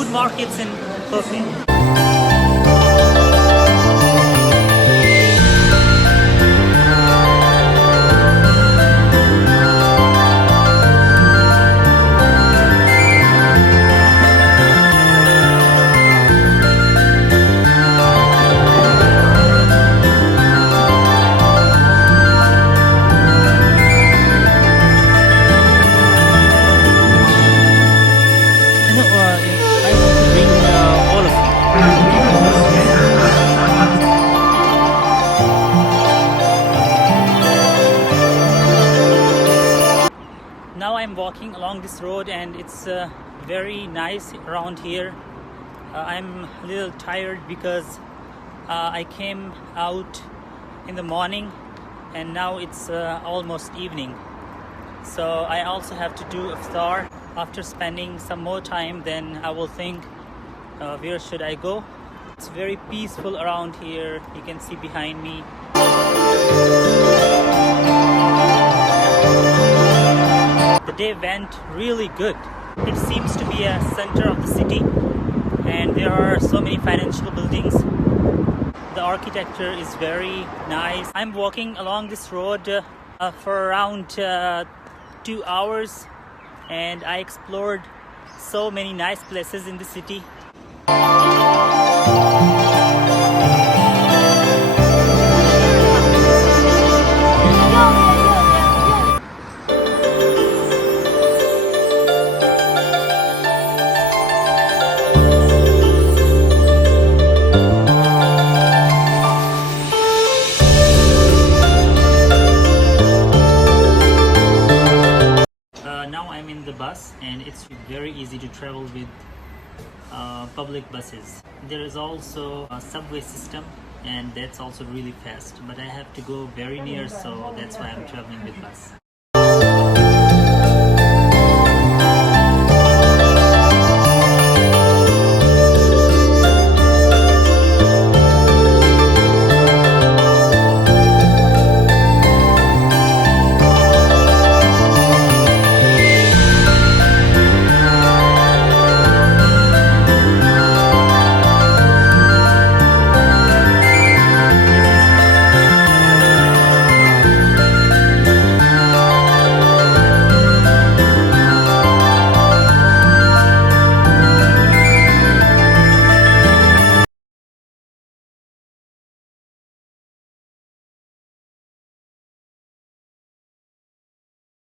food markets in Hefei. I want to bring all of you. Now I'm walking along this road and it's very nice around here. I'm a little tired because I came out in the morning and now it's almost evening. So I also have to do iftar. After spending some more time, then I will think where should I go. It's very peaceful around here. You can see behind me. The day went really good. It seems to be a center of the city and there are so many financial buildings. The architecture is very nice. I'm walking along this road for around 2 hours and I explored so many nice places in the city. Now I'm in the bus and it's very easy to travel with public buses. There is also a subway system and that's also really fast, but I have to go very near, so that's why I'm traveling with bus.